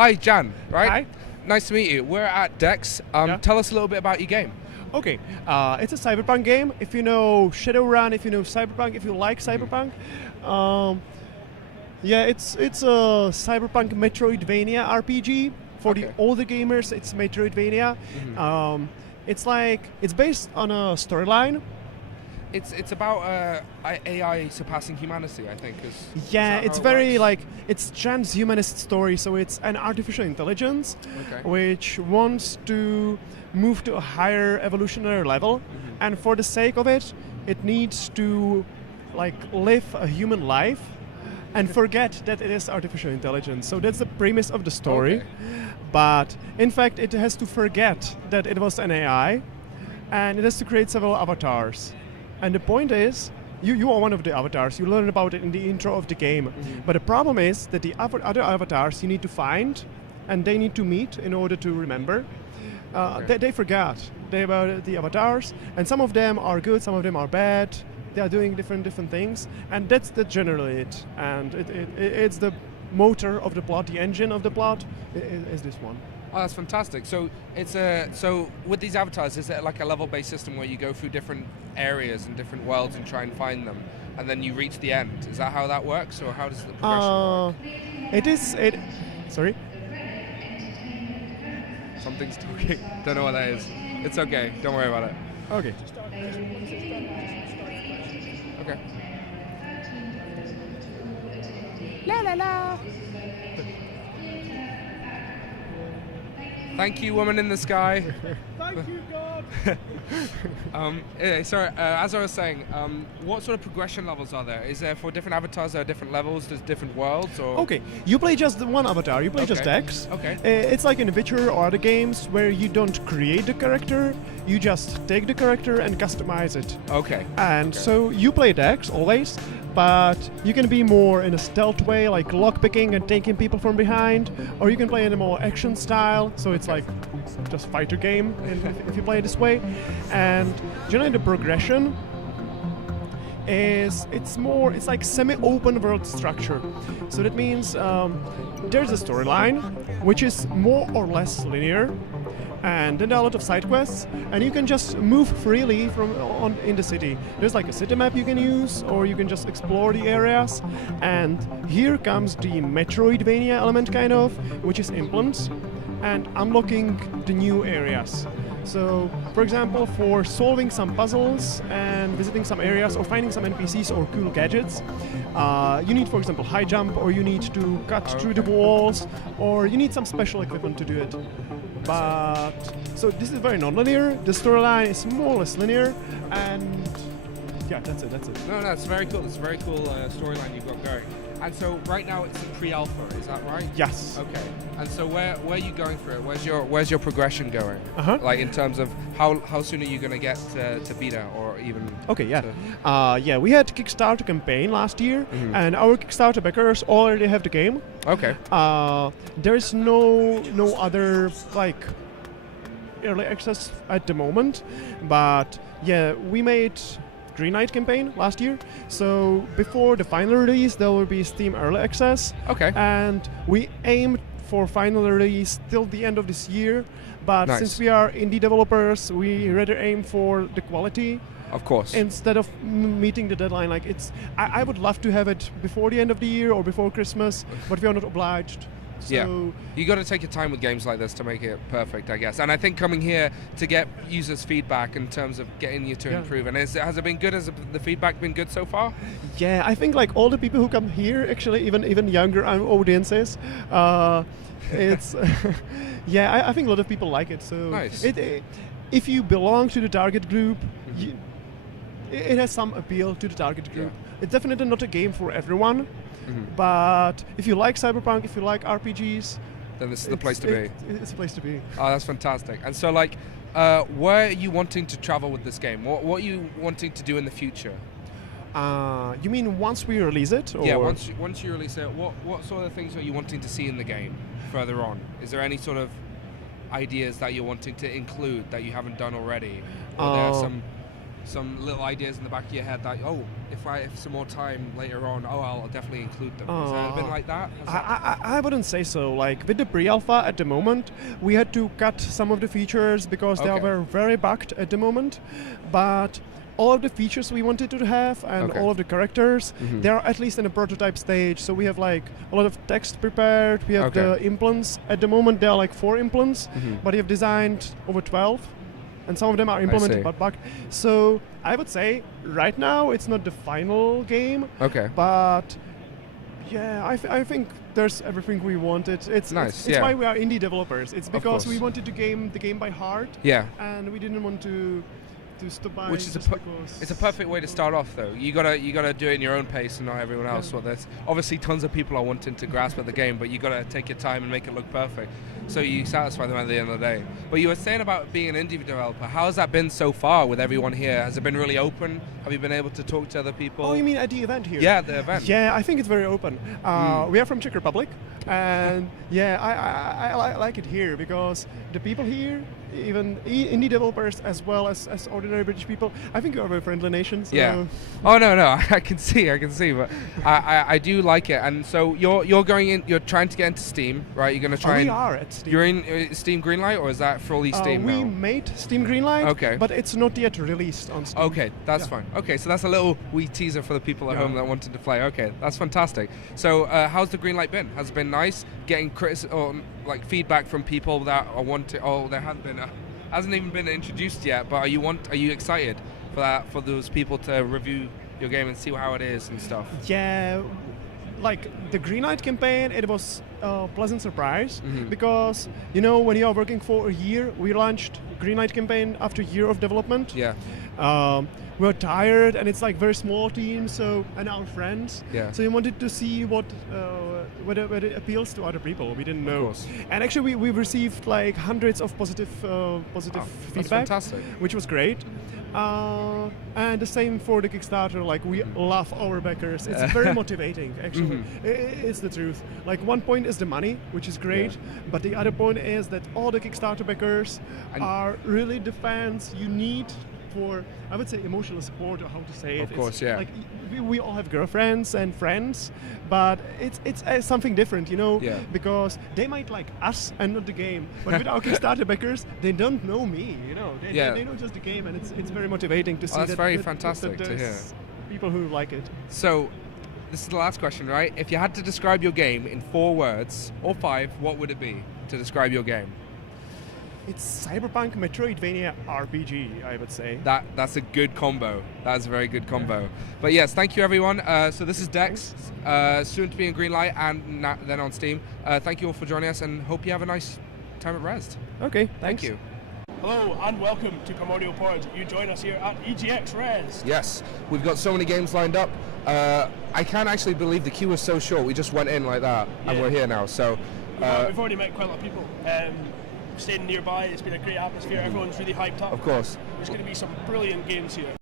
Hi, Jan, right? Hi. Nice to meet you. We're at DEX. Yeah. Tell us a little bit about your game. Okay, it's a cyberpunk game. If you know Shadowrun, if you know cyberpunk, if you like cyberpunk, yeah, it's a cyberpunk Metroidvania RPG. For the older gamers, it's Metroidvania. It's based on a storyline. It's about AI surpassing humanity, I think. Yeah, is that it's how it very works? it's transhumanist story. So it's an artificial intelligence which wants to move to a higher evolutionary level, and for the sake of it, it needs to live a human life and forget that it is artificial intelligence. So that's the premise of the story. But in fact, it has to forget that it was an AI, and it has to create several avatars. And the point is, you are one of the avatars. You learn about it in the intro of the game. But the problem is that the other avatars you need to find, and they need to meet in order to remember. They forgot about the avatars, and some of them are good, some of them are bad. They are doing different things, and that's generally it. And it's the motor of the plot, the engine of the plot is this one. Oh, that's fantastic. So so with these avatars, is it like a level-based system where you go through different areas and different worlds and try and find them, and then you reach the end? Is that how that works, or how does the progression work? Sorry? Something's talking. Don't know what that is. It's okay. Don't worry about it. Okay. Okay. La la la. Thank you, woman in the sky. Thank you, God. Sorry, as I was saying, what sort of progression levels are there? Is there for different avatars? There are different levels. There's different worlds, or Okay, you play just the one avatar. You play just DEX. Okay. It's like in The Witcher or other games where you don't create the character. You just take the character and customize it. Okay. And so you play DEX always, but you can be more in a stealth way, like lockpicking and taking people from behind, or you can play in a more action style. So it's like just fighter game if you play it this way. And generally the progression it's like semi-open world structure. So that means there's a storyline which is more or less linear, and then there are a lot of side quests, and you can just move freely in the city. There's like a city map you can use, or you can just explore the areas. And here comes the Metroidvania element, kind of, which is implant and unlocking the new areas. So, for example, for solving some puzzles and visiting some areas or finding some NPCs or cool gadgets, you need, for example, high jump, or you need to cut through the walls, or you need some special equipment to do it. But so this is very non-linear. The storyline is more or less linear, and yeah, that's it. No, it's very cool. It's a very cool storyline you've got going. And so right now it's in pre-alpha, is that right? Yes. Okay. And so where are you going for it? Where's your progression going? Like in terms of how soon are you going to get to beta, or even? Okay, yeah. We had Kickstarter campaign last year, and our Kickstarter backers already have the game. Okay. There is no other early access at the moment, but yeah, we made Green Knight campaign last year. So before the final release, there will be Steam early access. Okay. And we aim for final release till the end of this year. But since we are indie developers, we rather aim for the quality. Of course. Instead of meeting the deadline, I would love to have it before the end of the year or before Christmas, but we are not obliged. So yeah, you got to take your time with games like this to make it perfect, I guess. And I think coming here to get users' feedback in terms of getting you to improve. And has it been good? Has the feedback been good so far? Yeah, I think all the people who come here, actually, even younger audiences, it's yeah, I think a lot of people like it. So nice. If you belong to the target group, it has some appeal to the target group. Yeah. It's definitely not a game for everyone. But if you like cyberpunk, if you like RPGs, then this is the place to be. It's a place to be. Oh, that's fantastic. And so, where are you wanting to travel with this game? What are you wanting to do in the future? You mean once we release it? Or? Yeah, once you release it, what sort of things are you wanting to see in the game further on? Is there any sort of ideas that you're wanting to include that you haven't done already? Or there are some some little ideas in the back of your head that, oh, if I have some more time later on, oh, I'll definitely include them? Has it been like that? I wouldn't say so. Like with the pre-alpha at the moment, we had to cut some of the features because they were very bugged at the moment. But all of the features we wanted to have and all of the characters, they are at least in a prototype stage. So we have like a lot of text prepared. We have the implants. At the moment, there are like 4 implants, but we have designed over 12. And some of them are implemented but bugged. So I would say right now it's not the final game. But yeah, I think there's everything we wanted. It's nice. It's why we are indie developers. It's because we wanted to game the game by heart. Yeah. And we didn't want to stop by. Which is it's a perfect way to start off, though. You gotta do it in your own pace and not everyone else. Well, there's obviously tons of people are wanting to grasp at the game, but you gotta take your time and make it look perfect, so you satisfy them at the end of the day. But you were saying about being an indie developer. How has that been so far with everyone here? Has it been really open? Have you been able to talk to other people? Oh, you mean at the event here? Yeah, the event. Yeah, I think it's very open. We are from Czech Republic, and yeah, I like it here because the people here, even indie developers as well as ordinary British people, I think you are a very friendly nation. So yeah. Oh no, I can see, but I do like it. And so you're going in, you're trying to get into Steam, right? You're going to try. We are at Steam. You're in Steam Greenlight, or is that fully Steam we now? made Steam Greenlight, but it's not yet released on Steam. Okay, that's fine. Okay, so that's a little wee teaser for the people at home that wanted to play. Okay, that's fantastic. So how's the Greenlight been? Has it been nice getting like feedback from people that are wanting? Oh, there hasn't even been introduced yet, but are you excited for that, for those people to review your game and see how it is and stuff? Yeah, like the Greenlight campaign, it was a pleasant surprise because when you are working for a year, we launched Greenlight campaign after a year of development. Yeah. We're tired, and it's like very small team, and our friends. Yeah. So we wanted to see whether it appeals to other people. We didn't know. Of course. And actually, we've received like hundreds of positive feedback, that's fantastic. which was great. And the same for the Kickstarter. Like we love our backers. It's very motivating. Actually, it's the truth. Like one point is the money, which is great, but the other point is that all the Kickstarter backers are really the fans you need for, I would say, emotional support, or how to say it. Of course, yeah. Like we all have girlfriends and friends, but it's something different, because they might like us and not the game. But with our Kickstarter backers, they don't know me, They know just the game, and it's very motivating to see that's very fantastic that to hear. People who like it. So, this is the last question, right? If you had to describe your game in 4 words or 5, what would it be to describe your game? It's cyberpunk Metroidvania RPG, I would say. That's a good combo. That's a very good combo. But yes, thank you everyone. So this is DEX, soon to be in Greenlight and then on Steam. Thank you all for joining us, and hope you have a nice time at Rezzed. Okay, thanks. Thank you. Hello and welcome to Primordial Pod. You join us here at EGX Rezzed. Yes, we've got so many games lined up. I can't actually believe the queue was so short. We just went in like that, and we're here now. So we've already met quite a lot of people. Staying nearby, it's been a great atmosphere. Everyone's really hyped up. Of course. There's going to be some brilliant games here.